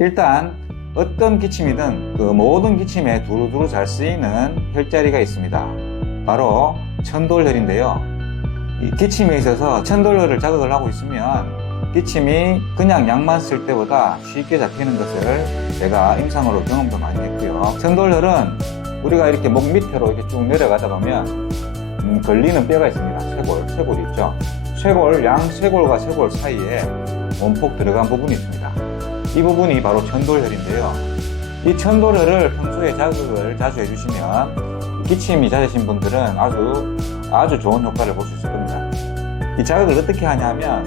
일단 어떤 기침이든 그 모든 기침에 두루두루 잘 쓰이는 혈자리가 있습니다. 바로 천돌혈인데요. 이 기침에 있어서 천돌혈을 자극을 하고 있으면 기침이 그냥 약만 쓸 때보다 쉽게 잡히는 것을 제가 임상으로 경험도 많이 했고요. 천돌혈은 우리가 이렇게 목 밑으로 이렇게 쭉 내려가다 보면 걸리는 뼈가 있습니다. 쇄골이 있죠. 양쇄골과 쇄골 사이에 원폭 들어간 부분이 있습니다. 이 부분이 바로 천돌혈인데요. 이 천돌혈을 평소에 자극을 자주 해주시면 기침이 잦으신 분들은 아주 좋은 효과를 볼 수 있을 겁니다. 이 자극을 어떻게 하냐면